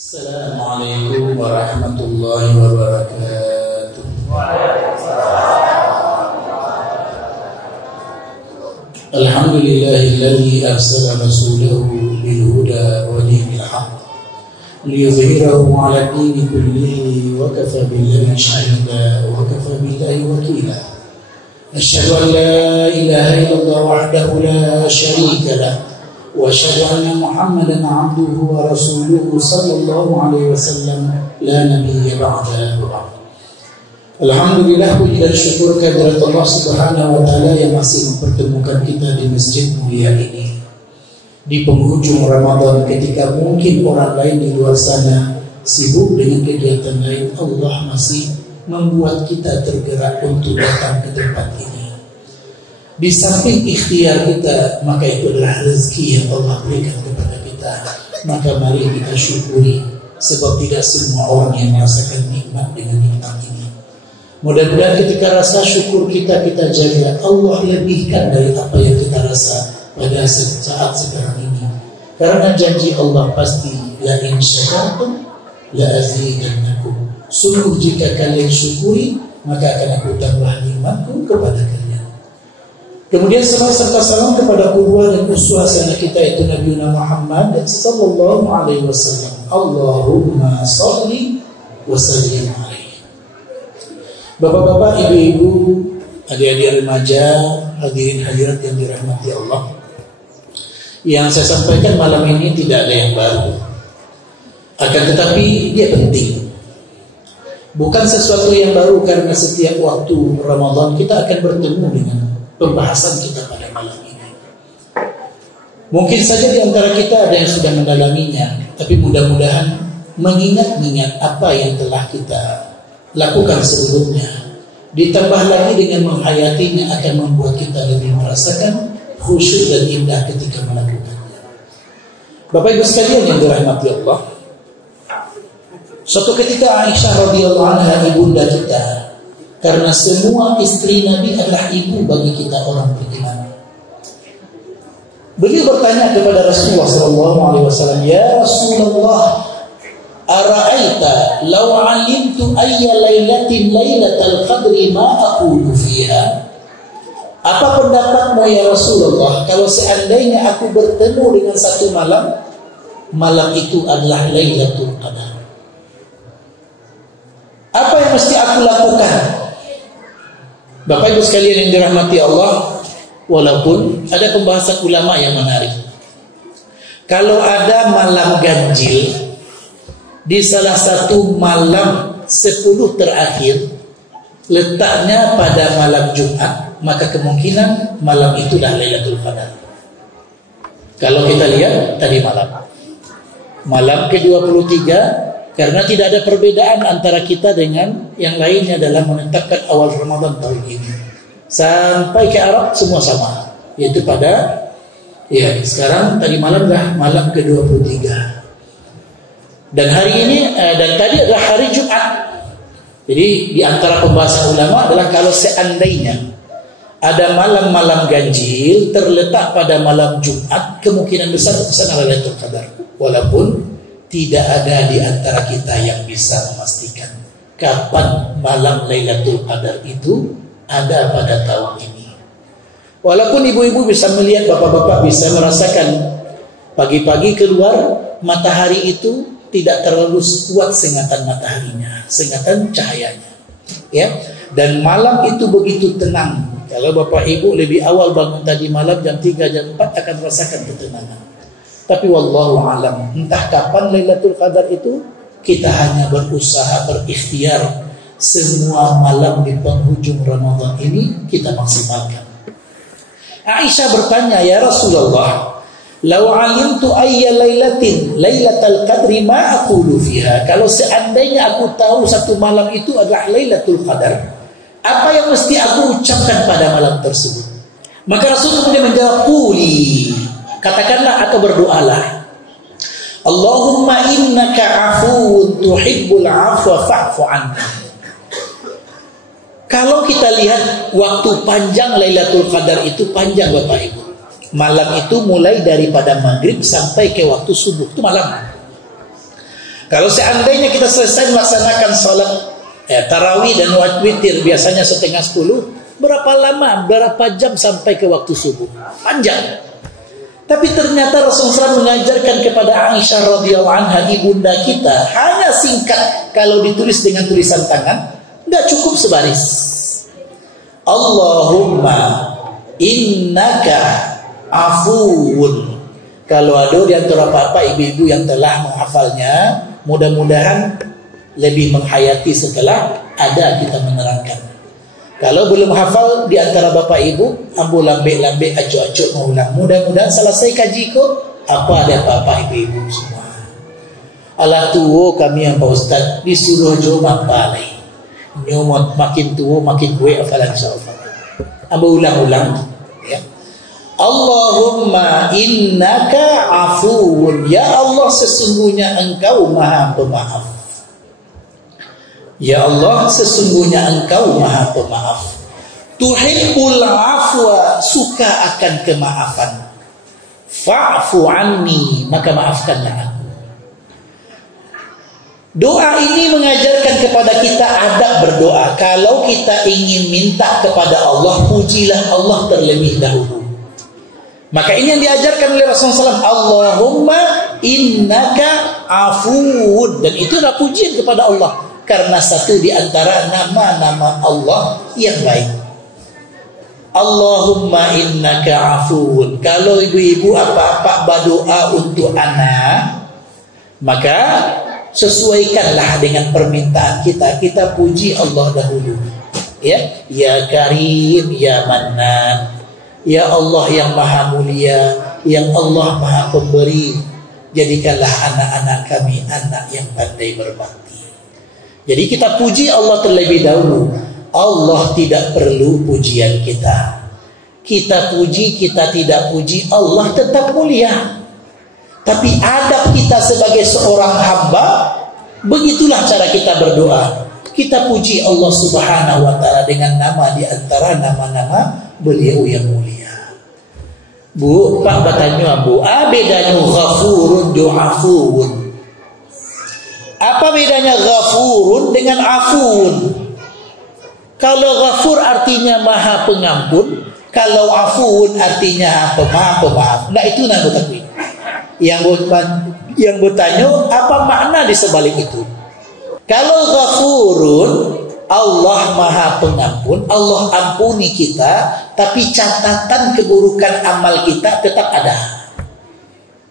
Assalamualaikum warahmatullahi wabarakatuh. Alhamdulillahilladzi arsala rasulahu bil huda wa dinil haqq liyuzhirahu 'ala ad-dini kullihi wa kafa billahi shahida wa kafa billahi wakila. Asyhadu an la ilaha illallah wahdahu la syarika lahu wa asyhadu anna Muhammadan 'abduhu wa rasuluhu sallallahu alaihi wasallam la nabiyya ba'dahu. Alhamdulillah, puji dan syukur kehadirat Allah Subhanahu wa taala yang masih mempertemukan kita di masjid mulia ini di penghujung Ramadan, ketika mungkin orang lain di luar sana sibuk dengan kegiatan lain. Allah masih membuat kita tergerak untuk datang ke tempat ini. Di samping ikhtiar kita, maka itu adalah rezeki yang Allah berikan kepada kita. Maka mari kita syukuri, sebab tidak semua orang yang merasakan nikmat dengan nikmat ini. Mudah-mudahan ketika rasa syukur kita jaga, Allah lebihkan dari apa yang kita rasa pada saat sekarang ini. Karena janji Allah pasti, la in syakartum la azidannakum. Sungguh jika kalian syukuri, maka akan aku tambah nikmatku kepada kalian. Kemudian serta salam kepada qudwah dan uswah sana kita, yaitu Nabi Muhammad sallallahu alaihi wasallam. Allahumma shalli wa sallim alaihi. Bapak-bapak, ibu-ibu, adik-adik remaja, hadirin hadirat yang dirahmati Allah. Yang saya sampaikan malam ini tidak ada yang baru, akan tetapi dia penting. Bukan sesuatu yang baru, karena setiap waktu Ramadan kita akan bertemu dengan pembahasan kita pada malam ini. Mungkin saja di antara kita ada yang sudah mendalaminya, tapi mudah-mudahan mengingat-ingat apa yang telah kita lakukan sebelumnya, ditambah lagi dengan menghayatinya, akan membuat kita lebih merasakan khusyuk dan indah ketika melakukannya. Bapak Ibu sekalian yang dirahmati Allah, suatu ketika Aisyah radhiyallahu anha, ibunda kita, karena semua istri Nabi adalah ibu bagi kita orang beriman, beliau bertanya kepada Rasulullah SAW, ya Rasulullah, ara'aita law 'alimtu ayya lailatin lailatal qadri ma aqulu fiha. Apa pendapatmu ya Rasulullah, kalau seandainya aku bertemu dengan satu malam itu adalah Lailatul Qadar, apa yang mesti aku lakukan? Bapak Ibu sekalian yang dirahmati Allah, walaupun ada pembahasan ulama yang menarik. Kalau ada malam ganjil di salah satu malam 10 terakhir, letaknya pada malam Jumat, maka kemungkinan malam itulah Lailatul Qadar. Kalau kita lihat tadi malam ke-23, karena tidak ada perbedaan antara kita dengan yang lainnya dalam menetapkan awal Ramadan tahun ini. Sampai ke Arab semua sama, yaitu pada sekarang tadi malam ke-23. Dan hari ini dan tadi adalah hari Jumat. Jadi di antara pembahasan ulama adalah kalau seandainya ada malam-malam ganjil terletak pada malam Jumat, kemungkinan besar kesana Lailatul Qadar. Walaupun tidak ada di antara kita yang bisa memastikan kapan malam Lailatul Qadar itu ada pada tahun ini. Walaupun ibu-ibu bisa melihat, bapak-bapak bisa merasakan pagi-pagi keluar matahari itu tidak terlalu kuat sengatan mataharinya, sengatan cahayanya, ya. Dan malam itu begitu tenang. Kalau bapak ibu lebih awal bangun tadi malam jam 3, jam 4 akan merasakan ketenangan. Tapi wallahu alam, entah kapan Lailatul Qadar itu, kita hanya berusaha berikhtiar semua malam di penghujung Ramadan ini kita maksimalkan. Aisyah bertanya, ya Rasulullah, lau alimtu ayya lailatal qadri ma aqulu fiha. Kalau seandainya aku tahu satu malam itu adalah Lailatul Qadar, apa yang mesti aku ucapkan pada malam tersebut? Maka Rasul kemudian menjawab, quli, katakanlah atau berdoalah, Allahumma innaka afuwun tuhibbul afwa fa'fu anni. Kalau kita lihat waktu panjang Lailatul Qadar itu panjang Bapak Ibu. Malam itu mulai daripada maghrib sampai ke waktu subuh, itu malam. Kalau seandainya kita selesai melaksanakan sholat tarawih dan witir biasanya 9:30, berapa lama, berapa jam sampai ke waktu subuh? Panjang. Tapi ternyata Rasulullah SAW mengajarkan kepada Aisyah radhiyallahu anha, ibunda kita, hanya singkat kalau ditulis dengan tulisan tangan, enggak cukup sebaris. Allahumma innaka afuwun. Kalau ada di antara bapak ibu-ibu yang telah menghafalnya, mudah-mudahan lebih menghayati setelah ada kita menerangkan. Kalau belum hafal di antara bapak ibu, ambo lambek-lambek acuk-acuk mengulang. Mudah-mudahan selesai kaji ko, apa ada bapak ibu-ibu semua. Alah tua kami yang Pak Ustaz disuruh jo mapalai. Nyomot makin tua makin gue hafalan insya-Allah. Ambo ulang-ulang ya. Allahumma innaka afuwun. Ya Allah, sesungguhnya Engkau Maha Pemaaf. Ya Allah, sesungguhnya Engkau Maha Pemaaf. Tuhibbul afwa, suka akan kemaafan. Fa'fu anni, maka maafkanlah aku. Doa ini mengajarkan kepada kita adab berdoa. Kalau kita ingin minta kepada Allah, pujilah Allah terlebih dahulu. Maka ini yang diajarkan oleh Rasulullah SAW. Allahumma innaka afuwun. Dan itu adalah pujian kepada Allah, karena satu di antara nama-nama Allah yang baik. Allahumma innaka afuwun. Kalau ibu-ibu apa-apa berdoa untuk anak, maka sesuaikanlah dengan permintaan kita. Kita puji Allah dahulu. Ya, ya Karim, ya Mannan. Ya Allah yang Maha Mulia, yang Allah Maha Pemberi. Jadikanlah anak-anak kami anak yang pandai berbakti. Jadi kita puji Allah terlebih dahulu. Allah tidak perlu pujian kita. Kita puji, kita tidak puji, Allah tetap mulia. Tapi adab kita sebagai seorang hamba, begitulah cara kita berdoa. Kita puji Allah Subhanahu wa ta'ala dengan nama di antara nama-nama beliau yang mulia. Bu, Pak bertanya, Bu, bedanya ghafurun du'afuun? Apa bedanya ghafurun dengan afuun? Kalau ghafur artinya maha pengampun, kalau afuun artinya pemaaf. Nah, itu nak bertakwi. Yang bertanya, apa makna di sebalik itu? Kalau ghafurun, Allah Maha Pengampun, Allah ampuni kita, tapi catatan keburukan amal kita tetap ada.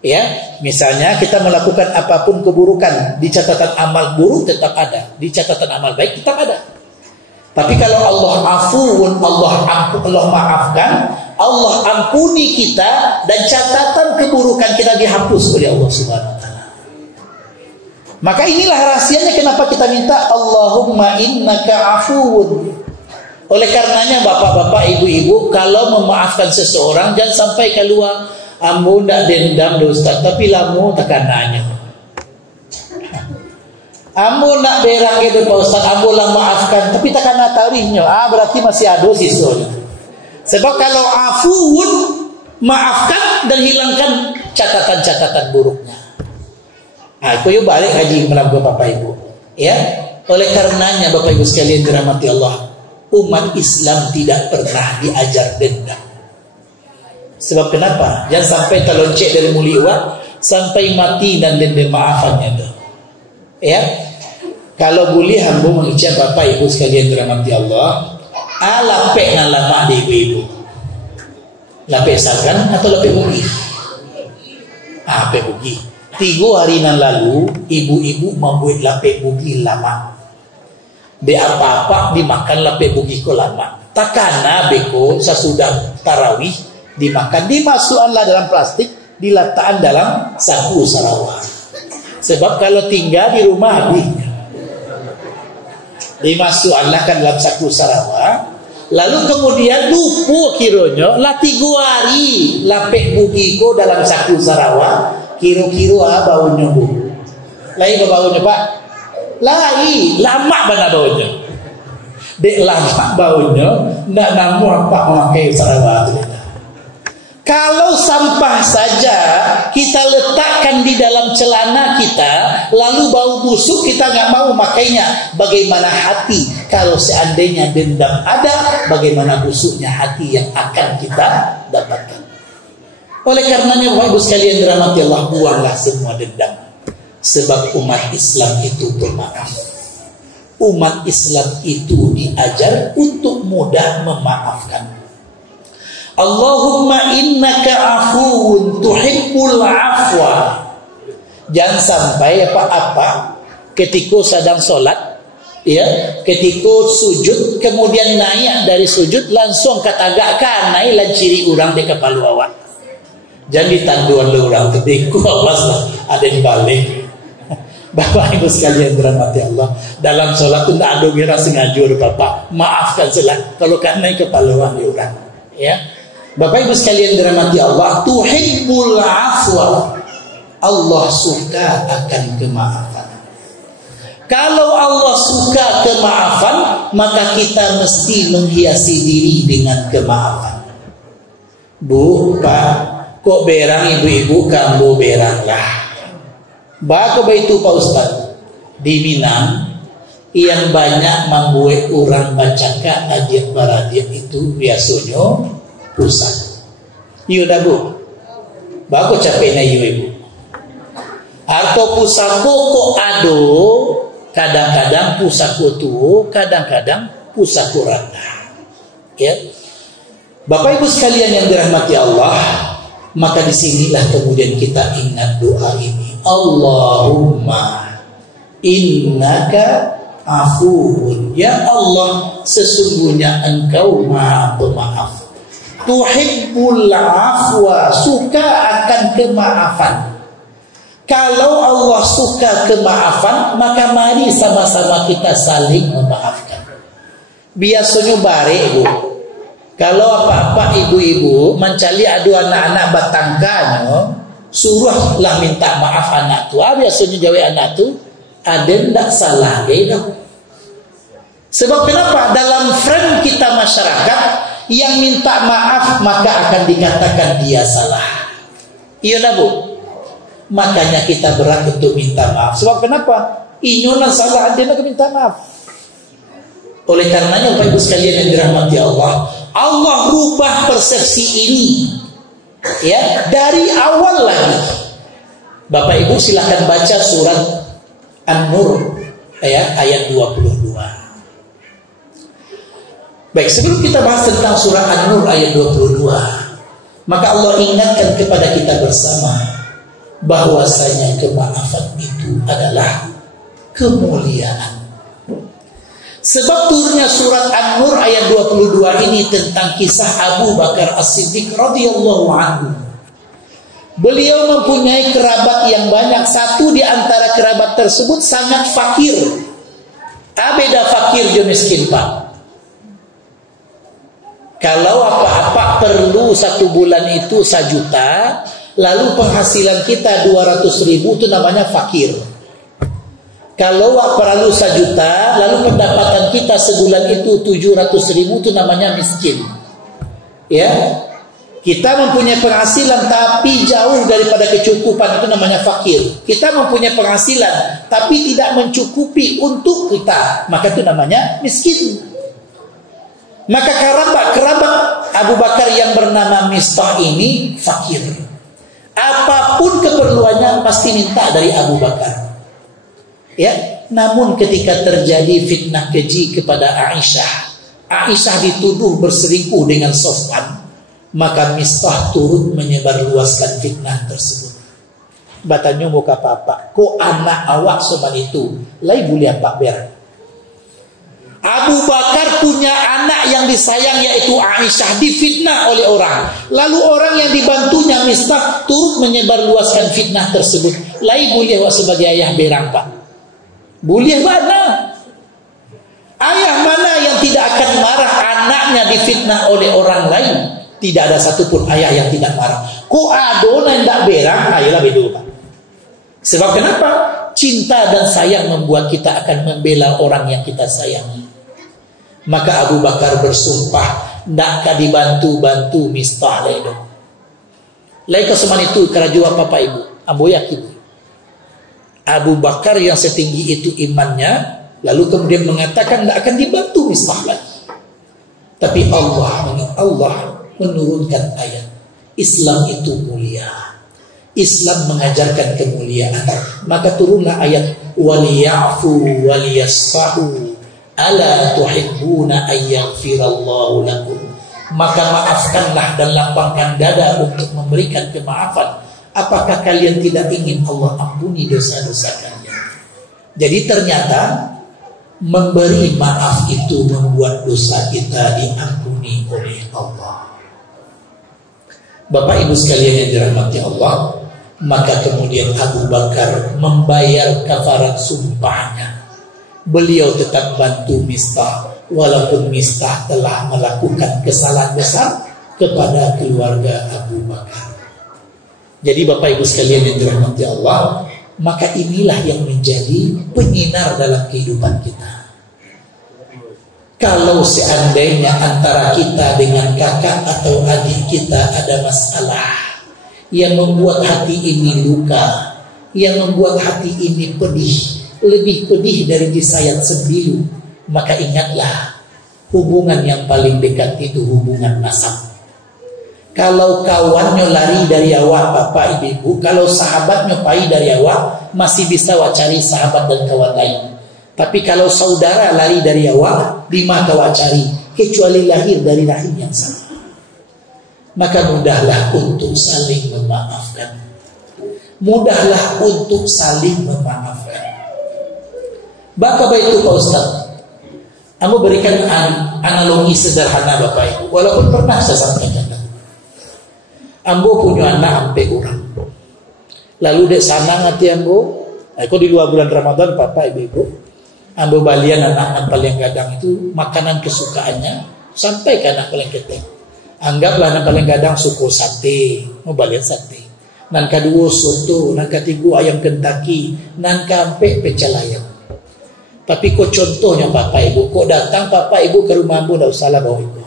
Ya, misalnya kita melakukan apapun keburukan, di catatan amal buruk tetap ada, di catatan amal baik tetap ada. Tapi kalau Allah afuun, Allah maafkan, Allah ampuni kita, dan catatan keburukan kita dihapus oleh Allah Subhanahu wa ta'ala. Maka inilah rahasianya kenapa kita minta Allahumma innaka afuun. Oleh karenanya bapak-bapak, ibu-ibu, kalau memaafkan seseorang jangan sampai keluar ambo ndak dendam Ustaz, tapi lamu tekanannya. Ambo nak berang itu Pak Ustaz, ambo lah maafkan, tapi tekan tarihnya. Berarti masih ada sisanya. Sebab kalau afuun, maafkan dan hilangkan catatan-catatan buruknya. Itu yuk balik haji melakukan Bapak Ibu. Ya, oleh karenanya Bapak Ibu sekalian dirahmati Allah, umat Islam tidak pernah diajar dendam. Sebab kenapa? Jangan sampai terloncek dari mulia sampai mati dan dendam maafannya itu. Ya, kalau boleh hamba mengucap Bapak Ibu sekalian dirahmati Allah, lapek nan lama di ibu-ibu. Lapek sakan atau lapek bugi? Lapek bugi. 3 hari nan lalu ibu-ibu membuat lapek bugi lama. Be apa-apa dimakan lapek bugi ko lama. Takana beko sesudah tarawih dimakan, dimasukkanlah dalam plastik, diletakkan dalam saku Sarawak. Sebab kalau tinggal di rumah habisnya. Dimasukkanlah kan dalam saku Sarawak, lalu kemudian lupa kiranya lah 3 hari lapek bugi ko dalam saku Sarawak. Kira-kira baunya Bu. Lain baunya Pak? Lain, lama mana baunya? Dek lama baunya, nak namu apa memakai Sarawak itu. Kalau sampah saja kita letakkan di dalam celana kita, lalu bau busuk kita nggak mau makainya, bagaimana hati kalau seandainya dendam ada, bagaimana busuknya hati yang akan kita dapatkan. Oleh karenanya Bapak Ibu sekalian dirahmati Allah, buanglah semua dendam. Sebab umat Islam itu pemaaf. Umat Islam itu diajar untuk mudah memaafkan. Allahumma innaka afuwun tuhibbul afwa. Jangan sampai apa-apa ketika sedang solat, ya, ketika sujud kemudian naik dari sujud langsung katagakan naik lanciri orang di kepala awak. Jangan ditanduan le orang ketika awas lah ada yang balik. Bapak Ibu sekalian dirahmati Allah, dalam solat itu tidak ada kira sengaja Bapak, maafkan salah kalau kan naik kepala awak di orang, ya. Bapak Ibu sekalian dirahmati Allah, tuhibbul afwa. Allah suka akan kemaafan. Kalau Allah suka kemaafan, maka kita mesti menghiasi diri dengan kemaafan. Bu, Pak, kok berang ibu-ibu, kamu berang lah. Bako itu Pak Ustaz, di Minang yang banyak membuat orang bacakan hadiah baradiah itu biasanya pusat. Iya dah Bu. Bako capeknya ibu. Atau pusako kok ado, kadang-kadang pusako tu, kadang-kadang pusako rata. Ya. Bapak Ibu sekalian yang dirahmati Allah, maka disinilah kemudian kita ingat doa ini. Allahumma innaka afuun. Ya Allah, sesungguhnya Engkau Maha Pemaaf. Tuhibbul afwa, suka akan kemaafan. Kalau Allah suka kemaafan, maka mari sama-sama kita saling memaafkan. Biasanya bare Bu, kalau apa-apa ibu-ibu mencari adu anak-anak batangkanya, suruhlah minta maaf anak tua. Biasanya jawab anak tu ada ndak salah dia. Sebab kenapa? Dalam frame kita masyarakat, yang minta maaf maka akan dikatakan dia salah. Iya lah Bu. Makanya kita berat untuk minta maaf. Sebab kenapa? Inyona salah, dia nak minta maaf. Oleh karenanya Bapak Ibu sekalian yang dirahmati Allah, Allah rubah persepsi ini, ya, dari awal lagi. Bapak Ibu silakan baca surat An-Nur ayat 22. Baik, sebelum kita bahas tentang surah An-Nur ayat 22, maka Allah ingatkan kepada kita bersama bahwasanya kemaafan itu adalah kemuliaan. Sebab turunnya surat An-Nur ayat 22 ini tentang kisah Abu Bakar As-Siddiq radhiyallahu anhu. Beliau mempunyai kerabat yang banyak. Satu di antara kerabat tersebut sangat fakir. Beda fakir je miskin Pak. Kalau apa-apa perlu 1 bulan itu 1 juta, lalu penghasilan kita 200.000, itu namanya fakir. Kalau perlu 1 juta, lalu pendapatan kita sebulan itu 700.000, itu namanya miskin. Ya, kita mempunyai penghasilan tapi jauh daripada kecukupan, itu namanya fakir. Kita mempunyai penghasilan tapi tidak mencukupi untuk kita, maka itu namanya miskin. Maka kerabat Abu Bakar yang bernama Mistah ini fakir. Apapun keperluannya pasti minta dari Abu Bakar. Ya, namun ketika terjadi fitnah keji kepada Aisyah dituduh berselingkuh dengan Sofwan, maka Mistah turut menyebarluaskan fitnah tersebut. Batanya muka apa? Kok anak awak sobat itu? Lai boleh Pak Ber. Abu Bakar punya anak yang disayang yaitu Aisyah, difitnah oleh orang. Lalu orang yang dibantunya Mistah turut menyebarluaskan fitnah tersebut. Lai boleh awak sebagai ayah berang Pak? Boleh mana? Ayah mana yang tidak akan marah anaknya difitnah oleh orang lain? Tidak ada satupun ayah yang tidak marah. Kok adona ndak berang? Ayolah bedu Pak. Sebab kenapa? Cinta dan sayang membuat kita akan membela orang yang kita sayangi. Maka Abu Bakar bersumpah ndak ka dibantu-bantu Mistah ledo. Lai kesuman itu kerajua papa ibu. Ambo yakin Abu Bakar yang setinggi itu imannya, lalu kemudian mengatakan tidak akan dibantu Mistah lagi. Tapi Allah menurunkan ayat. Islam itu mulia. Islam mengajarkan kemuliaan. Maka turunlah ayat waliyafu waliyasfahu ala tuhibbuna ayyaghfirallahu lakum. Maka maafkanlah dan lapangkan dada untuk memberikan kemaafan. Apakah kalian tidak ingin Allah ampuni dosa-dosa kalian? Jadi ternyata memberi maaf itu membuat dosa kita diampuni oleh Allah. Bapak ibu sekalian yang dirahmati Allah, maka kemudian Abu Bakar membayar kafarat sumpahnya. Beliau tetap bantu Mistah, walaupun Mistah telah melakukan kesalahan besar kepada keluarga Abu Bakar. Jadi Bapak ibu sekalian yang dirahmati Allah, maka inilah yang menjadi penyinar dalam kehidupan kita. Kalau seandainya antara kita dengan kakak atau adik kita ada masalah yang membuat hati ini luka, yang membuat hati ini pedih, lebih pedih dari disayat sembilu, maka ingatlah, hubungan yang paling dekat itu hubungan nasab. Kalau kawannya lari dari awak, bapak ibu, kalau sahabatnya pai dari awak, masih bisa cari sahabat dan kawan lain. Tapi kalau saudara lari dari awak, di mana awak cari, kecuali lahir dari rahim yang sama. Maka mudahlah untuk saling memaafkan. Mudahlah untuk saling memaafkan. Bapa itu Pak Ustaz, aku berikan analogi sederhana Bapak Ibu, walaupun pernah saya sampaikan. Ambo punya anak sampai orang. Lalu dek sana ngati ambo, aku di luar bulan Ramadan Bapak Ibu. Ambo balian anak paling gadang itu makanan kesukaannya sampai ke anak paling ketek. Anggaplah anak paling gadang suku sate, mau balian sate. Nan kedua soto, nan ketiga ayam Kentucky, nan keempat pecel ayam. Tapi kok contohnya Bapak Ibu, kok datang Bapak Ibu ke rumah ambo tidak usahlah bawa ibu.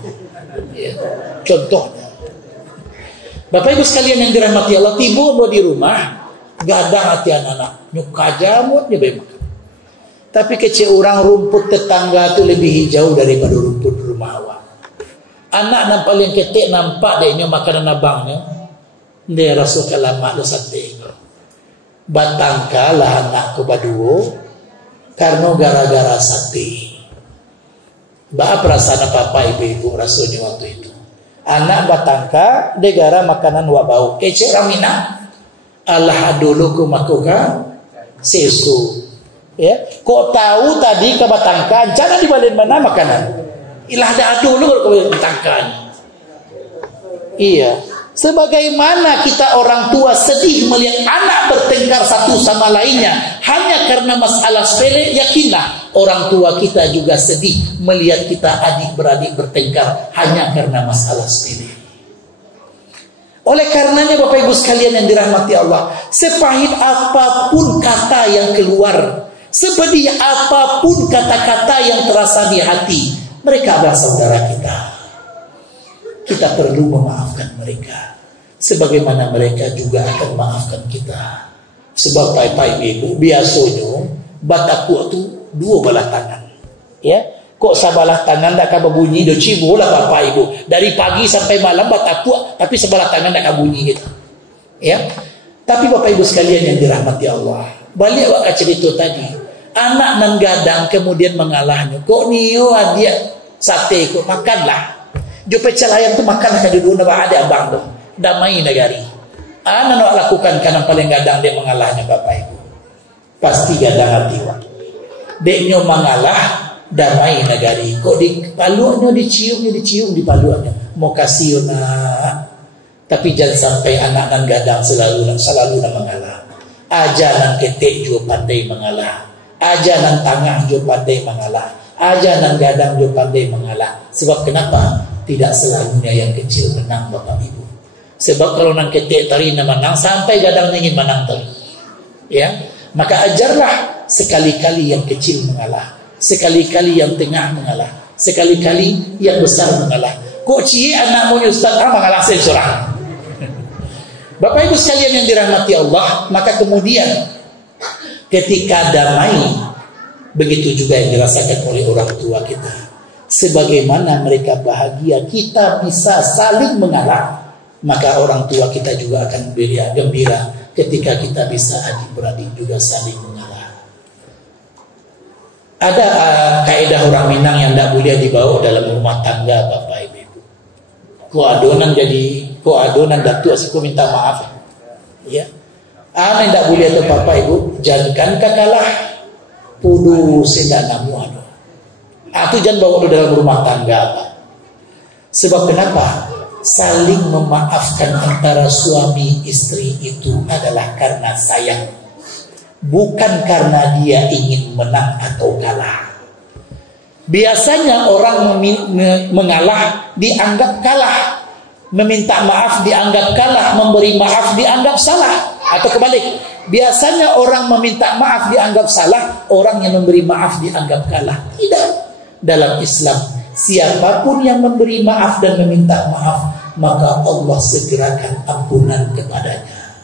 Ya, contohnya. Bapak Ibu sekalian yang dirahmati Allah, tiba ambo di rumah, gadang hati anak-anak, nyuka jamutnya bemak. Tapi kecil orang rumput tetangga itu lebih hijau daripada rumput rumah awak. Anak nampak yang ketik nampak dia makanan abangnya. Dia rasa lama lo sate. Batangka lah anak kebaduo karena gara-gara sate. Bapak perasaan apa ibu-ibu rasanya waktu itu. Anak batangka negara makanan wak bau. Kecil ramina. Allah dulu ku makuka sesu. Ya, kok tahu tadi ke batangkan jangan dibalik mana makanan. Ilah dah dulu ke batangkan. Iya. Sebagaimana kita orang tua sedih melihat anak bertengkar satu sama lainnya hanya karena masalah sepele, yakinlah orang tua kita juga sedih melihat kita adik-beradik bertengkar hanya karena masalah sepele. Oleh karenanya Bapak Ibu sekalian yang dirahmati Allah, sepahit apapun kata yang keluar, sepedih apapun kata-kata yang terasa di hati, mereka adalah saudara kita. Kita perlu memaafkan mereka, sebagaimana mereka juga akan memaafkan kita. Sebab Bapak Ibu biasanya bataku itu dua belah tangan. Ya, kok sebelah tangan tak kabar bunyi, do cibolah Bapak Ibu. Dari pagi sampai malam bataku, tapi sebelah tangan tak kabar bunyi gitu. Ya, tapi Bapak Ibu sekalian yang dirahmati Allah, balik wak cerita tadi, anak nan gadang kemudian mengalahnya. Kok niyo dia sate kok makanlah. Jo pecel ayam tu makanlah kan dulu nak ada abang tu. Damai negari. Anak nak lakukan karena paling gadang dia mengalahnya Bapak Ibu. Pasti gadang hati wak. Deknya mengalah damai negari. Kok di paluannya dicium di paluannya. Mau kasih nak. Tapi jangan sampai anak nan gadang selalu nak mengalah. Aja nan ketek juga pandai mengalah. Aja nan tangah juga pandai mengalah. Aja nan gadang juga pandai mengalah. Sebab kenapa? Tidak selalunya yang kecil menang Bapak Ibu. Sebab kalau nan ketek tari na menang, sampai gadang ingin menang tari. Ya, maka ajarlah sekali-kali yang kecil mengalah, sekali-kali yang tengah mengalah, sekali-kali yang besar mengalah. Kok cie anak punya Ustaz mengalah seorang. Bapak Ibu sekalian yang dirahmati Allah, maka kemudian ketika damai, begitu juga yang dirasakan oleh orang tua kita. Sebagaimana mereka bahagia kita bisa saling mengalah, maka orang tua kita juga akan gembira ketika kita bisa adik-beradik juga saling mengalah. Ada kaidah orang Minang yang tidak boleh dibawa dalam rumah tangga Bapak Ibu. Ko adonan datu aku minta maaf. Ya. Ane tidak boleh itu Bapak Ibu, jangan kalah pudu sedak namu ado. Itu jangan bawa dalam rumah tangga apa. Sebab kenapa? Saling memaafkan antara suami istri itu adalah karena sayang, bukan karena dia ingin menang atau kalah. Biasanya orang mengalah dianggap kalah, meminta maaf dianggap kalah, memberi maaf dianggap salah, atau kebalik. Biasanya orang meminta maaf dianggap salah, orang yang memberi maaf dianggap kalah. Tidak. Dalam Islam, siapapun yang memberi maaf dan meminta maaf, maka Allah segerakan ampunan kepadanya.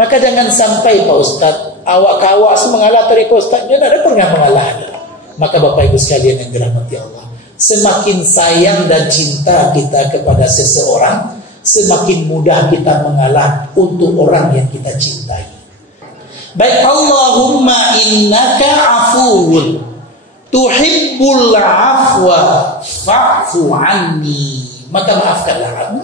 Maka jangan sampai Pak Ustaz, awak-awak mengalah dari Pak Ustaz, dia tidak pernah mengalah. Maka Bapak Ibu sekalian yang dirahmati Allah, semakin sayang dan cinta kita kepada seseorang, semakin mudah kita mengalah untuk orang yang kita cintai. Baik, Allahumma innaka afuwun tuhibbul afwa fa'fu anni, maka maafkanlah aku.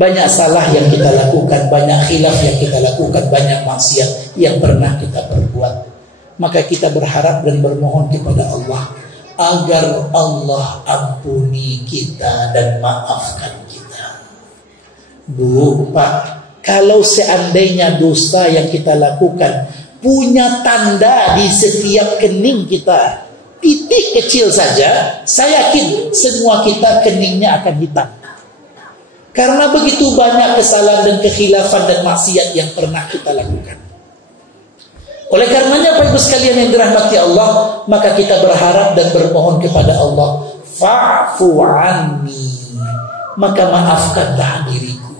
Banyak salah yang kita lakukan, banyak khilaf yang kita lakukan, banyak maksiat yang pernah kita perbuat. Maka kita berharap dan bermohon kepada Allah agar Allah ampuni kita dan maafkan kita. Bu, Pak, kalau seandainya dosa yang kita lakukan punya tanda di setiap kening kita, titik kecil saja, saya yakin semua kita keningnya akan hitam. Karena begitu banyak kesalahan dan kekhilafan dan maksiat yang pernah kita lakukan. Oleh karenanya Bapak Ibu sekalian yang dirahmati Allah, maka kita berharap dan bermohon kepada Allah, fa'fu anni, maka maafkanlah diriku.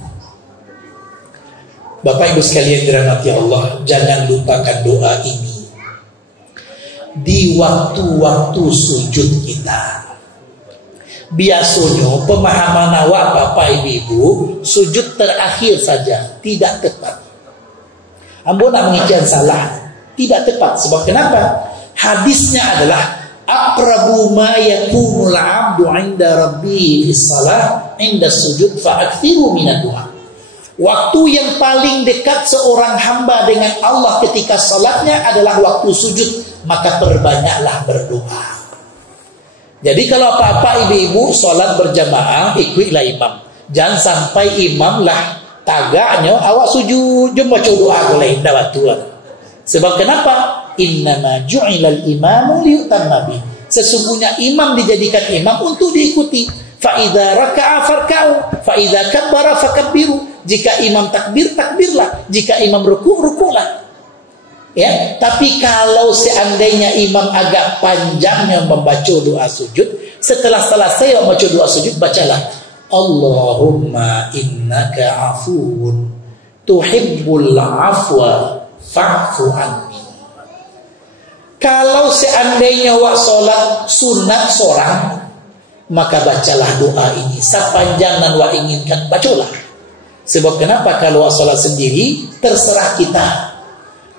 Bapak Ibu sekalian yang dirahmati Allah, jangan lupakan doa ini di waktu-waktu sujud kita. Biasanya pemahaman awak Bapak Ibu, sujud terakhir saja, tidak tepat. Ambo nak mengijian salah, tidak tepat. Sebab kenapa? Hadisnya adalah aqrabu ma yakunul 'abdu 'inda rabbih fis-shalah 'inda sujud fa'akthiru minad du'a. Waktu yang paling dekat seorang hamba dengan Allah ketika salatnya adalah waktu sujud, maka perbanyaklah berdoa. Jadi kalau apa-apa ibu-ibu salat berjamaah, ikutlah imam. Jangan sampai imam lah tagaknya awak sujud jom baca doa boleh dah tuan. Sebab kenapa? Innama ju'ilal imamu liyutamma bih. Sesungguhnya imam dijadikan imam untuk diikuti. Fa idza raka'a farka'u, fa idza kabbara fakabbiru. Jika imam takbir, takbirlah. Jika imam ruku', ruku'lah. Ya, tapi kalau seandainya imam agak panjangnya membaca doa sujud, setelah selesai membaca doa sujud, bacalah Allahumma innaka afuwun tuhibbul afwa fa'fu anni. Kalau seandainya wak solat sunat seorang, maka bacalah doa ini sepanjang dan wak inginkan, bacalah. Sebab kenapa? Kalau wak solat sendiri terserah kita.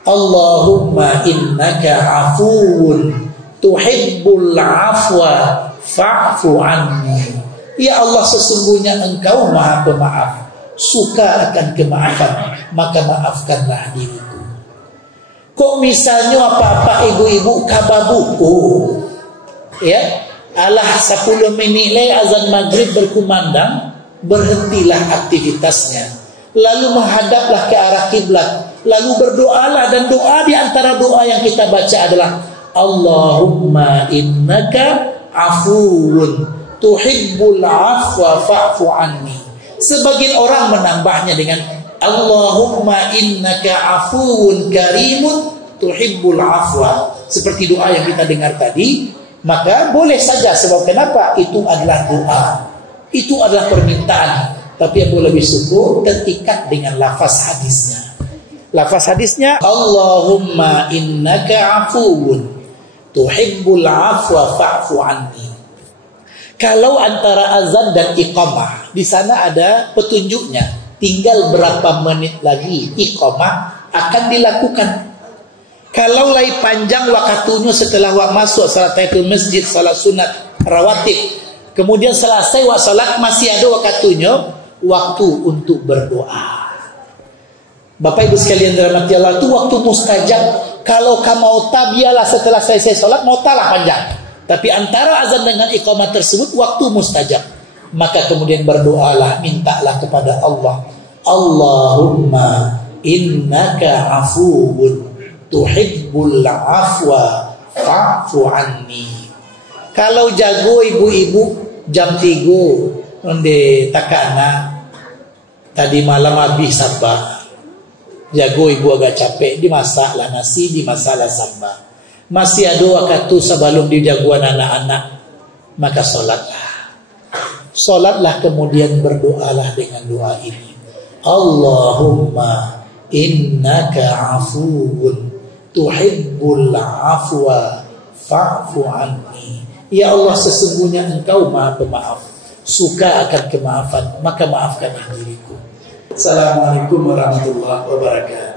Allahumma innaka afuwun tuhibbul afwa fa'fu anni. Ya Allah, sesungguhnya engkau maha pemaaf, suka akan kemaafan, maka maafkanlah diriku. Kok misalnya apa-apa ibu-ibu kababuku, ya, alah 10 menit lagi azan maghrib berkumandang, berhentilah aktivitasnya, lalu menghadaplah ke arah kiblat, lalu berdoalah. Dan doa di antara doa yang kita baca adalah Allahumma innaka afuwun tuhibbul afwa fa'fu anni. Sebagian orang menambahnya dengan Allahumma innaka afuwun karimun tuhibbul afwa, seperti doa yang kita dengar tadi. Maka boleh saja. Sebab kenapa? Itu adalah doa, itu adalah permintaan. Tapi Abu lebih suka terikat dengan lafaz hadisnya. Lafaz hadisnya, Allahumma innaka afuwun tuhibbul afwa fa'fu anni. Kalau antara azan dan iqamah, di sana ada petunjuknya. Tinggal berapa menit lagi iqamah akan dilakukan. Kalau lai panjang waktunya setelah masuk salat tahiyatul masjid, salat sunat rawatib, kemudian selesai salat masih ada waktunya, waktu untuk berdoa. Bapak Ibu sekalian dirahmati Allah, itu waktu mustajab. Kalau kamu mau tabialah setelah selesai salat, mau talah panjang. Tapi antara azan dengan iqamah tersebut waktu mustajab. Maka kemudian berdoalah, mintalah kepada Allah. Allahumma innaka afuwun tuhibbul afwa fa'fu anni. Kalau jago ibu-ibu jam 3 onde takana tadi malam habis sambal. Jago ibu agak capek, dimasaklah nasi, dimasaklah sambal. Masih ada waktu sebelum dijagoan anak-anak, maka solatlah kemudian berdoalah dengan doa ini. Allahumma innaka afuwun tuhibbul afwa fa'fu anni. Ya Allah, sesungguhnya Engkau Maha Pemaaf, suka akan kemaafan, maka maafkanlah diriku. Assalamualaikum warahmatullahi wabarakatuh.